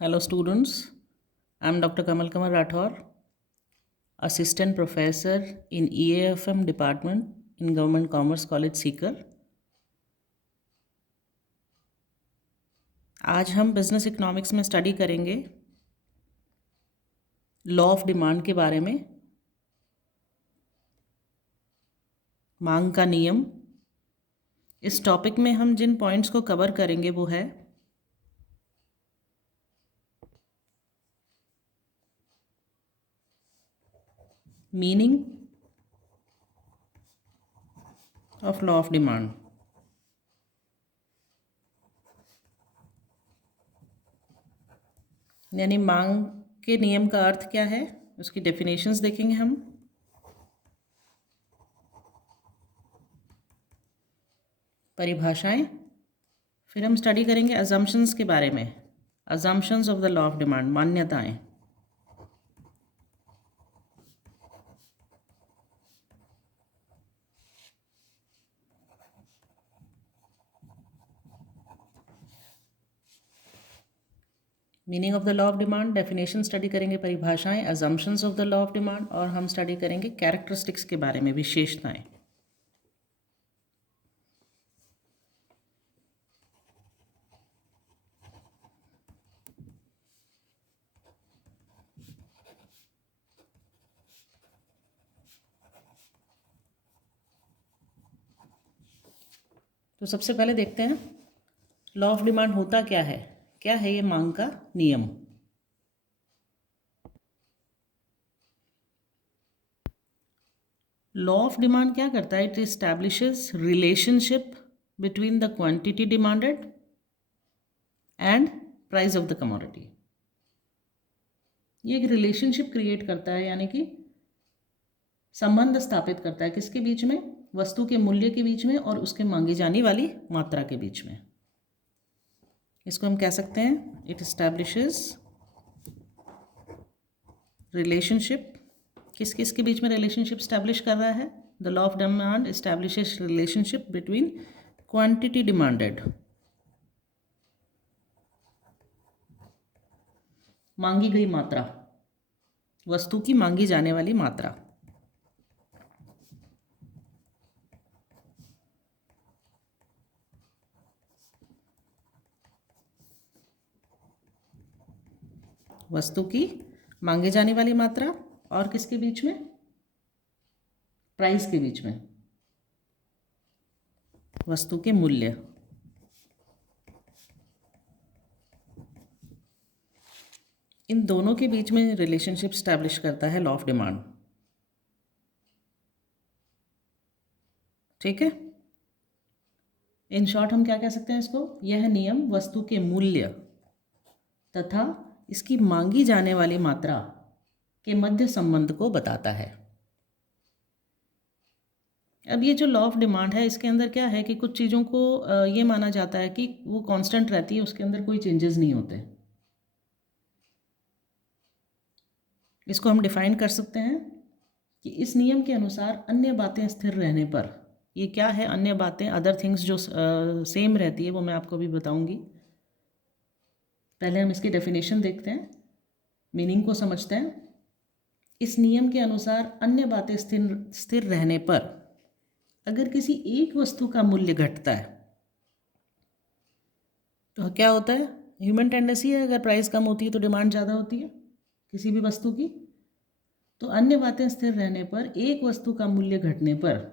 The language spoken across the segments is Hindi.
Hello students, I am Dr. Kamal Kamal Rathor, Assistant Professor in EAFM Department in Government Commerce College Sikar. आज हम बिजनेस इकोनॉमिक्स में स्टडी करेंगे लॉ ऑफ डिमांड के बारे में, मांग का नियम। इस टॉपिक में हम जिन पॉइंट्स को कवर करेंगे वो है meaning of law of demand, यानी मांग के नियम का अर्थ क्या है, उसकी डेफिनेशंस देखेंगे हम। परिभाषाएं, फिर हम स्टडी करेंगे अजम्पशंस के बारे में, assumptions of the law of demand, मान्यताएं। Meaning of the law of demand, definition study करेंगे, परिभाषाएं, assumptions of the law of demand, और हम स्टडी करेंगे कैरेक्टरिस्टिक्स के बारे में, विशेषताएं। तो सबसे पहले देखते हैं लॉ ऑफ डिमांड होता क्या है ये मांग का नियम। लॉ ऑफ डिमांड क्या करता है? It establishes relationship between the quantity demanded and price of the commodity. ये एक रिलेशनशिप क्रिएट करता है, यानी कि संबंध स्थापित करता है किसके बीच में? वस्तु के मूल्य के बीच में और उसके मांगी जाने वाली मात्रा के बीच में। इसको हम कह सकते हैं इट एस्टैब्लिशेस रिलेशनशिप। किस किस के बीच में रिलेशनशिप स्टैब्लिश कर रहा है? The law of demand establishes relationship between quantity demanded, मांगी गई मात्रा, वस्तु की मांगी जाने वाली मात्रा, वस्तु की मांगी जाने वाली मात्रा और किसके बीच में? प्राइस के बीच में, वस्तु के मूल्य। इन दोनों के बीच में रिलेशनशिप स्टैब्लिश करता है लॉ ऑफ डिमांड। ठीक है, इन शॉर्ट हम क्या कह सकते हैं इसको? यह नियम वस्तु के मूल्य तथा इसकी मांगी जाने वाली मात्रा के मध्य संबंध को बताता है। अब ये जो लॉ ऑफ डिमांड है, इसके अंदर क्या है कि कुछ चीज़ों को ये माना जाता है कि वो कांस्टेंट रहती है, उसके अंदर कोई चेंजेस नहीं होते। इसको हम डिफाइन कर सकते हैं कि इस नियम के अनुसार अन्य बातें स्थिर रहने पर, ये क्या है अन्य बातें? अदर थिंग्स जो सेम रहती है वो मैं आपको अभी बताऊंगी। पहले हम इसकी डेफिनेशन देखते हैं, मीनिंग को समझते हैं। इस नियम के अनुसार अन्य बातें स्थिर रहने पर अगर किसी एक वस्तु का मूल्य घटता है तो क्या होता है? ह्यूमन टेंडेंसी है, अगर प्राइस कम होती है तो डिमांड ज़्यादा होती है किसी भी वस्तु की। तो अन्य बातें स्थिर रहने पर एक वस्तु का मूल्य घटने पर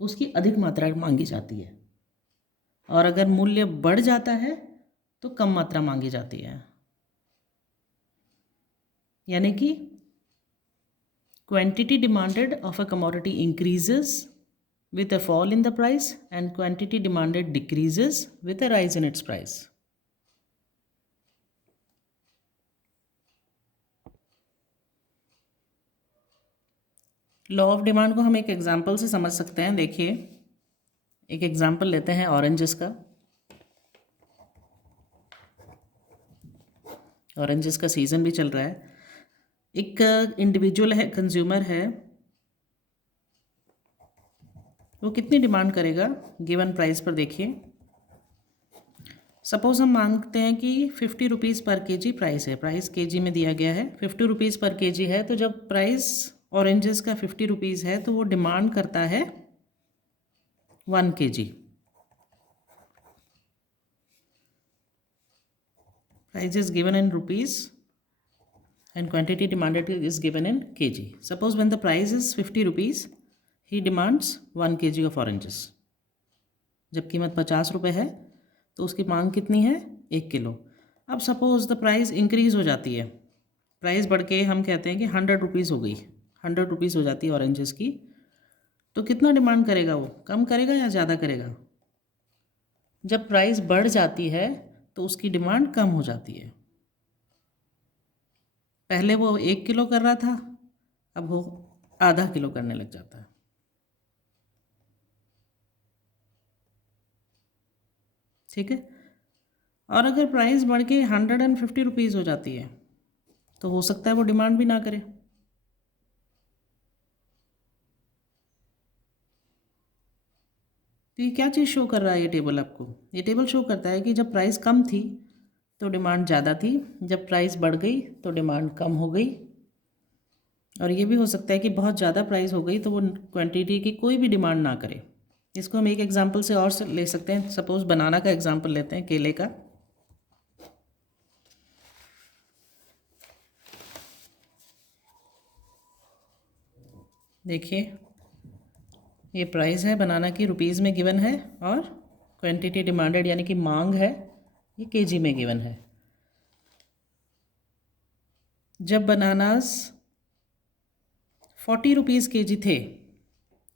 उसकी अधिक मात्रा मांगी जाती है, और अगर मूल्य बढ़ जाता है तो कम मात्रा मांगी जाती है। यानी कि quantity demanded of a commodity increases with a fall in the price and quantity demanded decreases with a rise in its price. Law of demand को हम एक एग्जांपल से समझ सकते हैं। देखिए, एक एग्जांपल लेते हैं ऑरेंजेस का। ऑरेंजेस का सीज़न भी चल रहा है। एक इंडिविजुअल है, कंज्यूमर है, वो कितनी डिमांड करेगा गिवन प्राइस पर? देखिए, सपोज हम मांगते हैं कि 50 रुपीज़ पर केजी प्राइस है, प्राइस केजी में दिया गया है, 50 रुपीज़ पर केजी है। तो जब प्राइस ऑरेंजेस का 50 रुपीज़ है तो वो डिमांड करता है 1 KG. Price is given in rupees and quantity demanded is given in kg. Suppose when the price is 50 rupees, he demands 1 kg of oranges. जब कीमत 50 रुपये है तो उसकी मांग कितनी है? 1 किलो। अब सपोज द प्राइस इंक्रीज़ हो जाती है, प्राइस बढ़ के हम कहते हैं कि 100 रुपीज़ हो गई, 100 रुपीज़ हो जाती है ऑरेंजेस की, तो कितना डिमांड करेगा वो? कम करेगा या ज़्यादा करेगा? जब प्राइस बढ़ जाती है तो उसकी डिमांड कम हो जाती है। पहले वो 1 किलो कर रहा था, अब वो आधा किलो करने लग जाता है। ठीक है। और अगर प्राइस बढ़ के 150 रुपीज़ हो जाती है तो हो सकता है वो डिमांड भी ना करे। तो ये क्या चीज़ शो कर रहा है ये टेबल आपको? ये टेबल शो करता है कि जब प्राइस कम थी तो डिमांड ज़्यादा थी, जब प्राइस बढ़ गई तो डिमांड कम हो गई। और ये भी हो सकता है कि बहुत ज़्यादा प्राइस हो गई तो वो क्वांटिटी की कोई भी डिमांड ना करे। इसको हम एक एग्जांपल से और से ले सकते हैं। सपोज़ बनाना का एग्जांपल लेते हैं, केले का। देखिए ये प्राइस है बनाना की, रुपीज़ में गिवन है, और क्वांटिटी डिमांडेड यानी कि मांग है ये केजी में गिवन है। जब बनानास 40 रुपीज़ केजी थे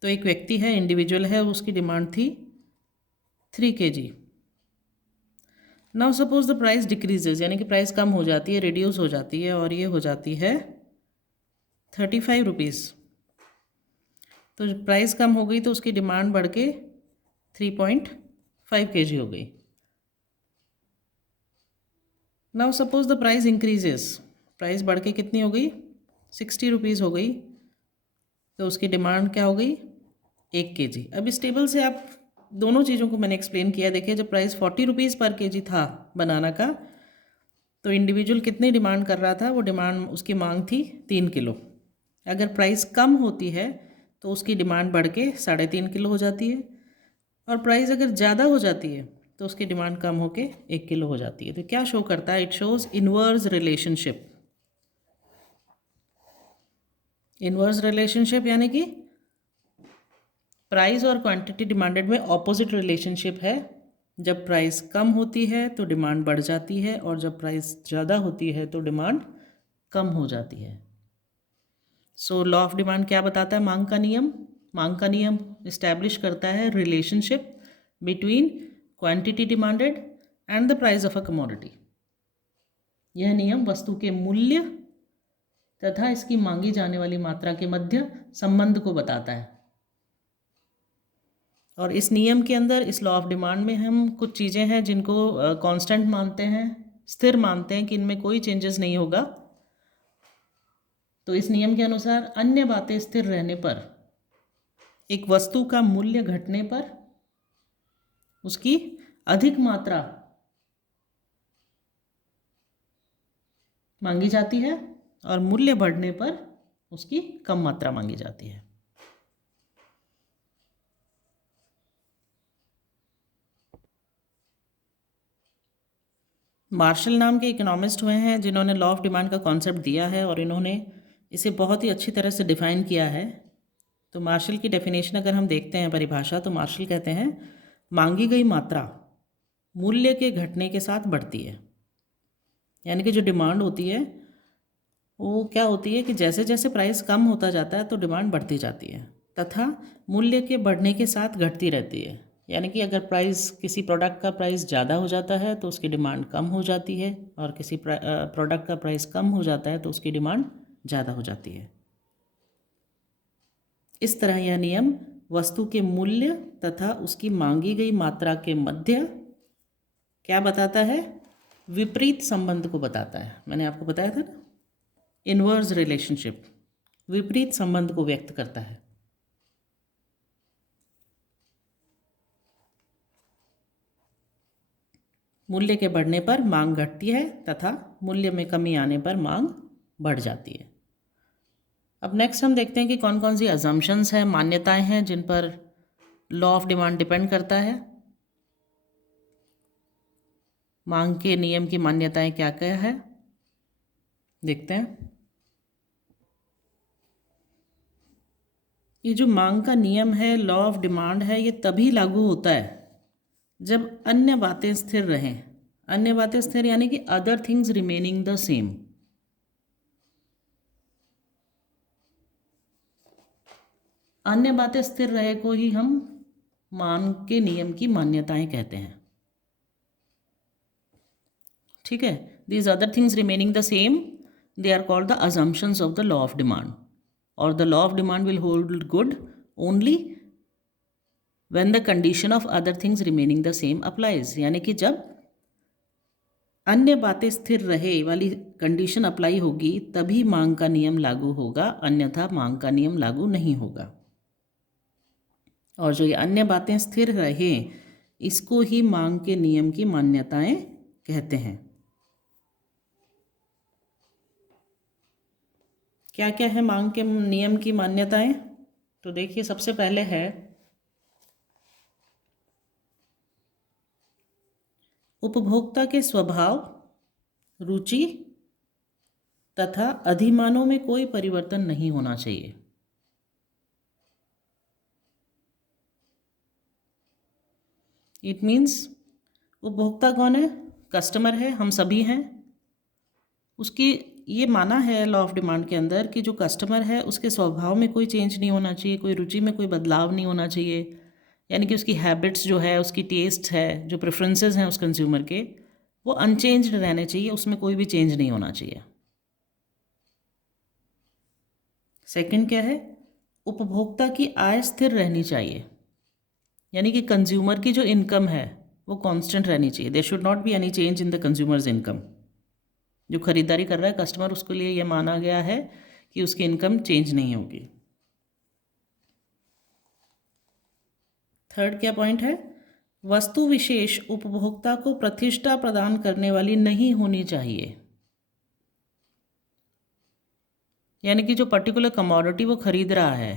तो एक व्यक्ति है, इंडिविजुअल है, उसकी डिमांड थी 3 KG. Now suppose the price decreases, यानी कि प्राइस कम हो जाती है, रिड्यूस हो जाती है, और ये हो जाती है 35 रुपीज़। तो प्राइस कम हो गई तो उसकी डिमांड बढ़ के 3.5 केजी हो गई। Now suppose the price increases, price बढ़ के कितनी हो गई? 60 रुपीज़ हो गई। तो उसकी डिमांड क्या हो गई? 1 केजी। अब इस टेबल से आप दोनों चीज़ों को मैंने एक्सप्लेन किया। देखिए जब प्राइस 40 रुपीज़ पर केजी था बनाना का तो इंडिविजुअल कितनी डिमांड कर रहा था? वो डिमांड, उसकी मांग थी 3 किलो। अगर प्राइस कम होती है तो उसकी डिमांड बढ़ के 3.5 किलो हो जाती है, और प्राइस अगर ज़्यादा हो जाती है तो उसकी डिमांड कम होके 1 किलो हो जाती है। तो क्या शो करता है? It shows inverse relationship. Inverse relationship यानी कि प्राइस और क्वांटिटी डिमांडेड में ऑपोजिट रिलेशनशिप है। जब प्राइस कम होती है तो डिमांड बढ़ जाती है, और जब प्राइस ज़्यादा होती है तो डिमांड कम हो जाती है। सो लॉ ऑफ डिमांड क्या बताता है? मांग का नियम। मांग का नियम इस्टेब्लिश करता है relationship between quantity demanded and the price of a commodity. यह नियम वस्तु के मूल्य तथा इसकी मांगी जाने वाली मात्रा के मध्य संबंध को बताता है। और इस नियम के अंदर, इस लॉ ऑफ डिमांड में, हम कुछ चीज़ें हैं जिनको कांस्टेंट मानते हैं, स्थिर मानते हैं कि इनमें कोई चेंजेस नहीं होगा। तो इस नियम के अनुसार अन्य बातें स्थिर रहने पर, एक वस्तु का मूल्य घटने पर उसकी अधिक मात्रा मांगी जाती है, और मूल्य बढ़ने पर उसकी कम मात्रा मांगी जाती है। मार्शल नाम के इकोनॉमिस्ट हुए हैं जिन्होंने लॉ ऑफ डिमांड का कॉन्सेप्ट दिया है, और इन्होंने इसे बहुत ही अच्छी तरह से डिफाइन किया है। तो मार्शल की डेफिनेशन अगर हम देखते हैं, परिभाषा, तो मार्शल कहते हैं मांगी गई मात्रा मूल्य के घटने के साथ बढ़ती है। यानी कि जो डिमांड होती है वो क्या होती है कि जैसे जैसे प्राइस कम होता जाता है तो डिमांड बढ़ती जाती है, तथा मूल्य के बढ़ने के साथ घटती रहती है। यानी कि अगर प्राइस, किसी प्रोडक्ट का प्राइस ज़्यादा हो जाता है तो उसकी डिमांड कम हो जाती है, और किसी प्रोडक्ट का प्राइस कम हो जाता है तो उसकी डिमांड ज़्यादा हो जाती है। इस तरह यह नियम वस्तु के मूल्य तथा उसकी मांगी गई मात्रा के मध्य क्या बताता है? विपरीत संबंध को बताता है। मैंने आपको बताया था ना, इनवर्स रिलेशनशिप, विपरीत संबंध को व्यक्त करता है। मूल्य के बढ़ने पर मांग घटती है तथा मूल्य में कमी आने पर मांग बढ़ जाती है। अब नेक्स्ट हम देखते हैं कि कौन कौन सी अजम्पशंस हैं, मान्यताएं हैं जिन पर लॉ ऑफ डिमांड डिपेंड करता है। मांग के नियम की मान्यताएं क्या क्या है देखते हैं। ये जो मांग का नियम है, लॉ ऑफ डिमांड है, ये तभी लागू होता है जब अन्य बातें स्थिर रहें। अन्य बातें स्थिर यानी कि other things remaining the same. अन्य बातें स्थिर रहे को ही हम मांग के नियम की मान्यताएं कहते हैं। ठीक है, these other things remaining the same, they are called the assumptions of the law of demand. और the law of demand will hold good only when the condition of other things remaining the same applies. यानी कि जब अन्य बातें स्थिर रहे वाली कंडीशन अप्लाई होगी तभी मांग का नियम लागू होगा, अन्यथा मांग का नियम लागू नहीं होगा। और जो ये अन्य बातें स्थिर रहे इसको ही मांग के नियम की मान्यताएं कहते हैं। क्या क्या है मांग के नियम की मान्यताएं? तो देखिए, सबसे पहले है उपभोक्ता के स्वभाव, रुचि तथा अधिमानों में कोई परिवर्तन नहीं होना चाहिए। इट मीन्स उपभोक्ता कौन है? कस्टमर है, हम सभी हैं। उसकी ये माना है लॉ ऑफ डिमांड के अंदर कि जो कस्टमर है उसके स्वभाव में कोई चेंज नहीं होना चाहिए, कोई रुचि में कोई बदलाव नहीं होना चाहिए। यानी कि उसकी हैबिट्स जो है, उसकी टेस्ट है, जो प्रेफरेंसेस हैं उस कंज्यूमर के, वो अनचेंज्ड रहने चाहिए, उसमें कोई भी चेंज नहीं होना चाहिए। सेकंड क्या है? उपभोक्ता की आय स्थिर रहनी चाहिए। यानी कि कंज्यूमर की जो इनकम है वो कांस्टेंट रहनी चाहिए। There should not be any change in the consumers income. जो खरीदारी कर रहा है कस्टमर, उसके लिए ये माना गया है कि उसकी इनकम चेंज नहीं होगी। थर्ड क्या पॉइंट है? वस्तु विशेष उपभोक्ता को प्रतिष्ठा प्रदान करने वाली नहीं होनी चाहिए। यानी कि जो पर्टिकुलर कमोडिटी वो खरीद रहा है,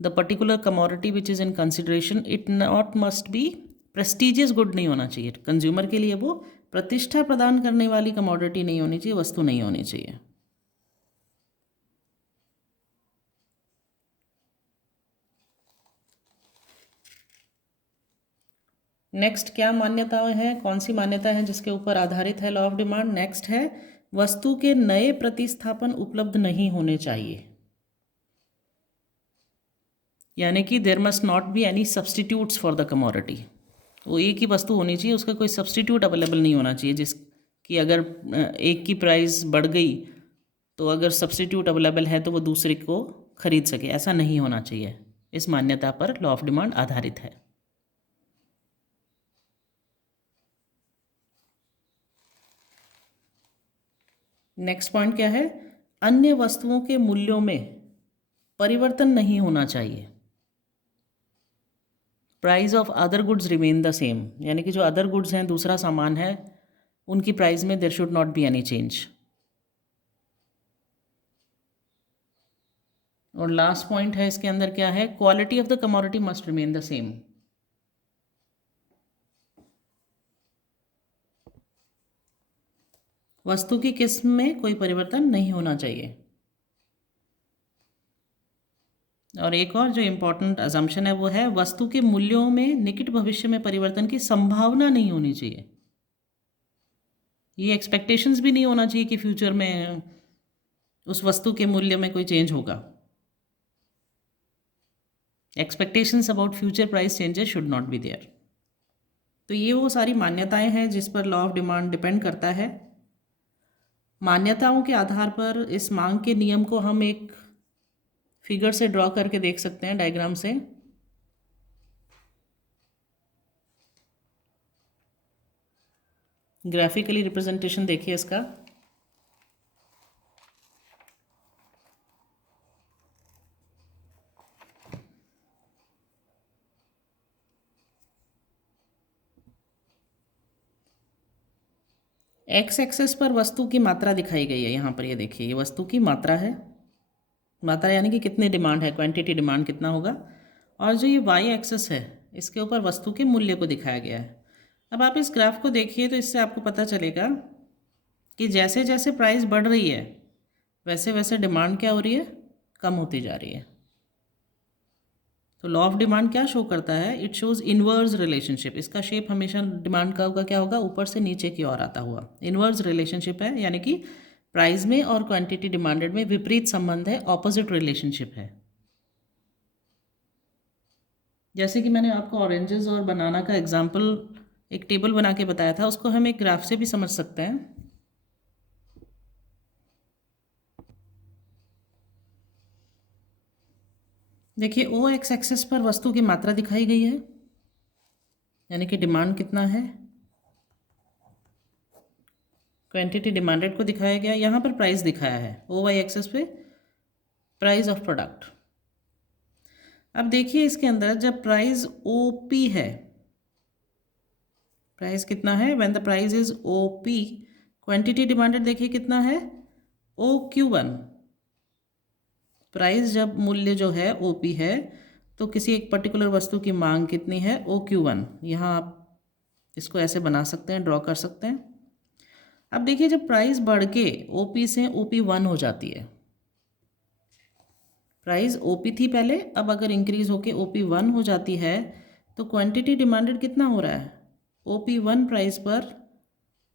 the particular commodity which is in consideration, it not must be prestigious good नहीं होना चाहिए। कंज्यूमर के लिए वो प्रतिष्ठा प्रदान करने वाली कमोडिटी नहीं होनी चाहिए, वस्तु नहीं होनी चाहिए। नेक्स्ट क्या मान्यताएं हैं, कौन सी मान्यता है जिसके ऊपर आधारित है लॉ ऑफ डिमांड? नेक्स्ट है वस्तु के नए प्रतिस्थापन उपलब्ध नहीं होने चाहिए। यानी कि there must not be any substitutes for the commodity. वो एक ही वस्तु होनी चाहिए, उसका कोई सब्सटीट्यूट अवेलेबल नहीं होना चाहिए जिसकी अगर एक की प्राइस बढ़ गई तो अगर सब्सटीट्यूट अवेलेबल है तो वो दूसरे को खरीद सके, ऐसा नहीं होना चाहिए। इस मान्यता पर लॉ ऑफ डिमांड आधारित है। नेक्स्ट पॉइंट क्या है? अन्य वस्तुओं के मूल्यों में परिवर्तन नहीं होना चाहिए। Price of other goods remain the same. यानी कि जो अदर गुड्स हैं, दूसरा सामान है, उनकी प्राइस में there should not be any change. और लास्ट पॉइंट है इसके अंदर क्या है? Quality of the commodity must remain the same. वस्तु की किस्म में कोई परिवर्तन नहीं होना चाहिए। और एक और जो इम्पोर्टेंट अजम्पशन है वो है वस्तु के मूल्यों में निकट भविष्य में परिवर्तन की संभावना नहीं होनी चाहिए। ये एक्सपेक्टेशंस भी नहीं होना चाहिए कि फ्यूचर में उस वस्तु के मूल्य में कोई चेंज होगा। Expectations about future price changes should not be there. तो ये वो सारी मान्यताएं हैं जिस पर लॉ ऑफ डिमांड डिपेंड करता है। मान्यताओं के आधार पर इस मांग के नियम को हम एक फिगर से ड्रॉ करके देख सकते हैं, डायग्राम से। ग्राफिकली रिप्रेजेंटेशन देखिए इसका। एक्स एक्सेस पर वस्तु की मात्रा दिखाई गई है। यहाँ पर ये देखिए, ये वस्तु की मात्रा है। मात्रा यानी कि कितनी डिमांड है, क्वांटिटी डिमांड कितना होगा। और जो ये वाई एक्सेस है, इसके ऊपर वस्तु के मूल्य को दिखाया गया है। अब आप इस ग्राफ को देखिए तो इससे आपको पता चलेगा कि जैसे जैसे प्राइस बढ़ रही है वैसे वैसे डिमांड क्या हो रही है, कम होती जा रही है। तो लॉ ऑफ डिमांड क्या शो करता है, इट शोज इनवर्स रिलेशनशिप। इसका शेप हमेशा डिमांड का होगा क्या होगा, ऊपर से नीचे की ओर आता हुआ। इनवर्स रिलेशनशिप है, यानी कि प्राइस में और क्वांटिटी डिमांडेड में विपरीत संबंध है, ऑपोजिट रिलेशनशिप है। जैसे कि मैंने आपको ऑरेंजेस और बनाना का एग्जाम्पल एक टेबल बना के बताया था, उसको हम एक ग्राफ से भी समझ सकते हैं। देखिए, ओ एक्स एक्सेस पर वस्तु की मात्रा दिखाई गई है, यानी कि डिमांड कितना है, क्वांटिटी डिमांडेड को दिखाया गया। यहाँ पर प्राइस दिखाया है, ओ वाई एक्सेस पे प्राइस ऑफ प्रोडक्ट। अब देखिए इसके अंदर जब प्राइस ओ पी है, प्राइस कितना है, when the price is O P, quantity demanded देखिए कितना है, ओ क्यू वन। प्राइस जब मूल्य जो है ओ पी है तो किसी एक पर्टिकुलर वस्तु की मांग कितनी है, ओ क्यू वन। यहाँ आप इसको ऐसे बना सकते हैं, ड्रॉ कर सकते हैं। अब देखिए जब प्राइस बढ़ के ओ पी से ओ पी वन हो जाती है, प्राइस ओ पी थी पहले, अब अगर इंक्रीज होके ओ पी वन हो जाती है तो क्वांटिटी डिमांडेड कितना हो रहा है, ओ पी वन प्राइस पर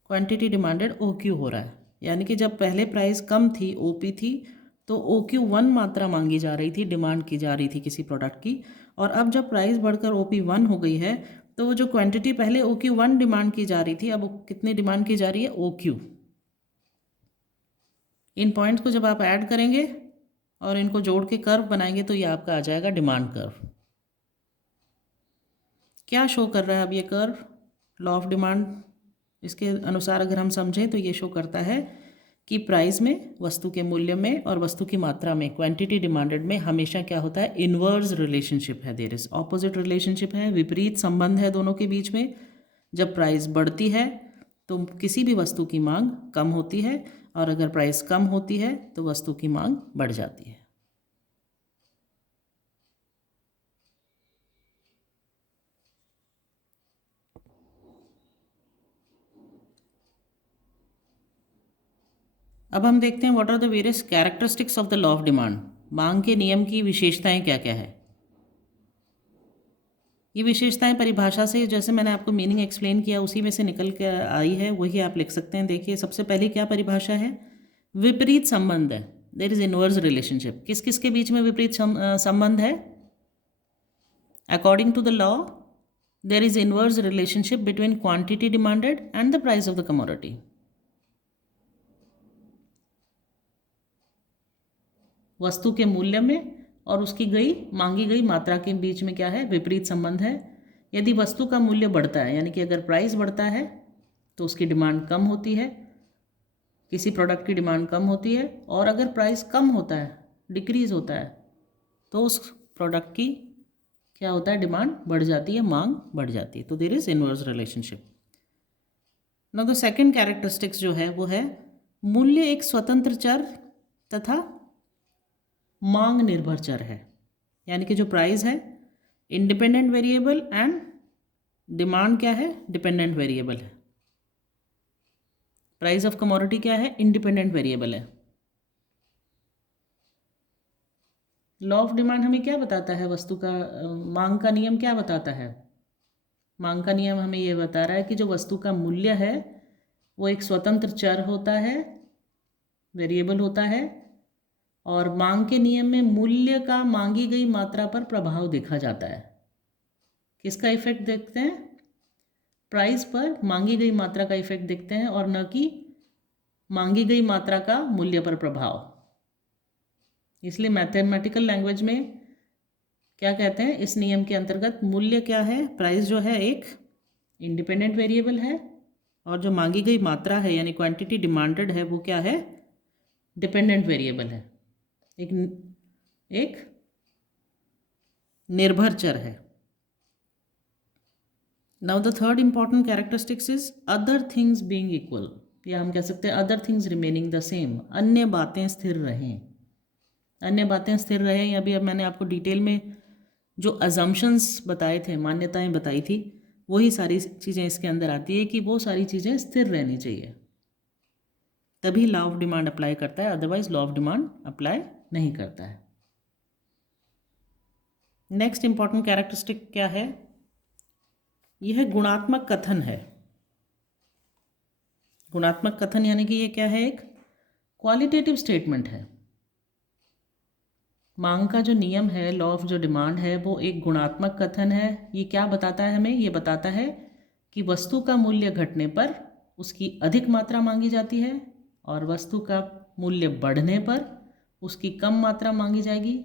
क्वांटिटी डिमांडेड ओ क्यू हो रहा है। यानी कि जब पहले प्राइस कम थी, ओ पी थी, तो ओ क्यू वन मात्रा मांगी जा रही थी, डिमांड की जा रही थी किसी प्रोडक्ट की। और अब जब प्राइस बढ़कर ओ पी वन हो गई है तो वो जो क्वांटिटी पहले ओ क्यू वन डिमांड की जा रही थी, अब कितनी डिमांड की जा रही है, ओ क्यू। इन पॉइंट्स को जब आप ऐड करेंगे और इनको जोड़ के कर्व बनाएंगे तो ये आपका आ जाएगा डिमांड कर्व। क्या शो कर रहा है अब ये कर्व, लॉ ऑफ डिमांड, इसके अनुसार अगर हम समझें तो ये शो करता है कि प्राइस में, वस्तु के मूल्य में और वस्तु की मात्रा में, क्वांटिटी डिमांडेड में हमेशा क्या होता है, इनवर्स रिलेशनशिप है, देयर इज ऑपोजिट रिलेशनशिप है, विपरीत संबंध है दोनों के बीच में। जब प्राइस बढ़ती है तो किसी भी वस्तु की मांग कम होती है, और अगर प्राइस कम होती है तो वस्तु की मांग बढ़ जाती है। अब हम देखते हैं what are the various characteristics of the law of demand. मांग के नियम की विशेषताएं क्या क्या है। ये विशेषताएं परिभाषा से, जैसे मैंने आपको मीनिंग एक्सप्लेन किया उसी में से निकल कर आई है, वही आप लिख सकते हैं। देखिए सबसे पहले क्या परिभाषा है, विपरीत संबंध है, देयर इज इनवर्स रिलेशनशिप। किस किस के बीच में विपरीत संबंध है, according to the law there is inverse relationship between quantity demanded and the price of the commodity. वस्तु के मूल्य में और उसकी मांगी गई मात्रा के बीच में क्या है, विपरीत संबंध है। यदि वस्तु का मूल्य बढ़ता है, यानी कि अगर प्राइस बढ़ता है तो उसकी डिमांड कम होती है, किसी प्रोडक्ट की डिमांड कम होती है। और अगर प्राइस कम होता है, डिक्रीज होता है, तो उस प्रोडक्ट की क्या होता है, डिमांड बढ़ जाती है, मांग बढ़ जाती है। तो there is inverse relationship. Now the second characteristics जो है वो है, मूल्य एक स्वतंत्र चर तथा मांग निर्भर चर है। यानी कि जो प्राइस है इंडिपेंडेंट वेरिएबल एंड डिमांड क्या है, डिपेंडेंट वेरिएबल है। प्राइस ऑफ कमोडिटी क्या है, इंडिपेंडेंट वेरिएबल है। लॉ ऑफ डिमांड हमें क्या बताता है, वस्तु का मांग का नियम क्या बताता है, मांग का नियम हमें ये बता रहा है कि जो वस्तु का मूल्य है वो एक स्वतंत्र चर होता है, वेरिएबल होता है। और मांग के नियम में मूल्य का मांगी गई मात्रा पर प्रभाव देखा जाता है। किसका इफेक्ट देखते हैं, प्राइस पर मांगी गई मात्रा का इफेक्ट देखते हैं, और न कि मांगी गई मात्रा का मूल्य पर प्रभाव। इसलिए मैथमेटिकल लैंग्वेज में क्या कहते हैं, इस नियम के अंतर्गत मूल्य क्या है, प्राइस जो है एक इंडिपेंडेंट वेरिएबल है, और जो मांगी गई मात्रा है यानी क्वांटिटी डिमांडेड है वो क्या है, डिपेंडेंट वेरिएबल है, एक निर्भर चर है। Now the third important characteristics is other things being equal. या हम कह सकते हैं other things remaining the same, अन्य बातें स्थिर रहें। अन्य बातें स्थिर रहें या भी अब मैंने आपको डिटेल में जो अजम्पशंस बताए थे, मान्यताएं बताई थी, वही सारी चीज़ें इसके अंदर आती है कि वो सारी चीज़ें स्थिर रहनी चाहिए, तभी लॉ ऑफ डिमांड अप्लाई करता है, otherwise law of demand apply नहीं करता है। नेक्स्ट इंपॉर्टेंट कैरेक्टरिस्टिक क्या है? यह गुणात्मक कथन है। गुणात्मक कथन यानी कि ये क्या है? एक क्वालिटेटिव स्टेटमेंट है। मांग का जो नियम है, लॉ ऑफ जो डिमांड है, वो एक गुणात्मक कथन है। ये क्या बताता है हमें? ये बताता है कि वस्तु का मूल्य घटने पर उसकी अधिक मात्रा मांगी जाती है और वस्तु का मूल्य बढ़ने पर उसकी कम मात्रा मांगी जाएगी।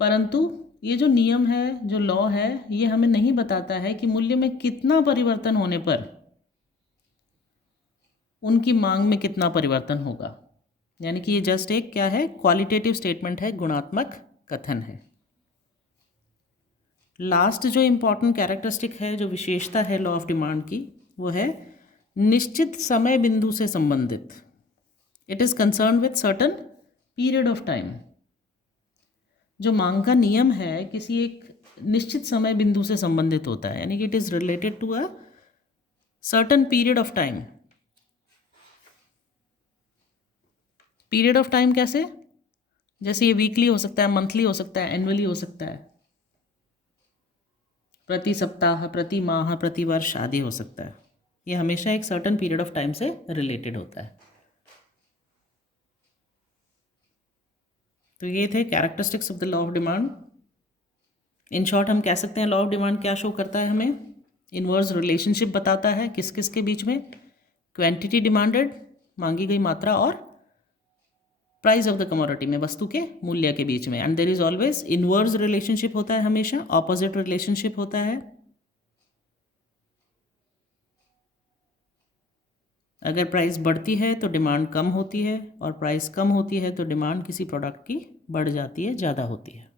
परंतु ये जो नियम है, जो लॉ है, ये हमें नहीं बताता है कि मूल्य में कितना परिवर्तन होने पर उनकी मांग में कितना परिवर्तन होगा। यानी कि ये जस्ट एक क्या है? क्वालिटेटिव स्टेटमेंट है, गुणात्मक कथन है। लास्ट जो इम्पॉर्टेंट कैरेक्टरिस्टिक है, जो विशेषता है लॉ ऑफ डिमांड की, वो है निश्चित समय बिंदु से संबंधित। It is concern with certain period of time. जो मांग का नियम है किसी एक निश्चित समय बिंदु से संबंधित होता है, यानी कि it is related to a certain period of time. Period of time कैसे? जैसे ये वीकली हो सकता है, मंथली हो सकता है, एनुअली हो सकता है, प्रति सप्ताह, प्रति माह, प्रति वर्ष आदि हो सकता है। ये हमेशा एक सर्टन पीरियड ऑफ टाइम से रिलेटेड होता है। तो ये थे characteristics of the law of demand. In short हम कह सकते हैं लॉ ऑफ डिमांड क्या शो करता है हमें? इनवर्स रिलेशनशिप बताता है किस किस के बीच में? क्वांटिटी डिमांडेड, मांगी गई मात्रा, और प्राइस ऑफ द कमोडिटी में, वस्तु के मूल्य के बीच में। And there is always inverse relationship होता है, हमेशा ऑपोजिट रिलेशनशिप होता है। अगर प्राइस बढ़ती है तो डिमांड कम होती है, और प्राइस कम होती है तो डिमांड किसी प्रोडक्ट की बढ़ जाती है, ज़्यादा होती है।